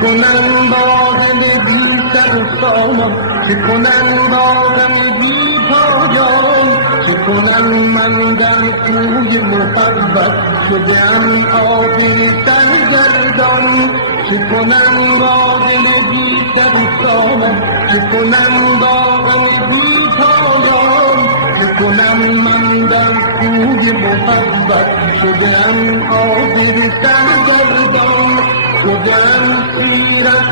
کنم با دل بی سر و سامان، چه کنم با غم بی پایان، چه کنم من در کوی محبت شده‌ام آبی سرگردان، چه کنم با دل بی سر و سامان، چه کنم با غم بی پایان، چه کنم من در کوی محبت شده‌ام آبی سرگردان، شده‌ام سیر از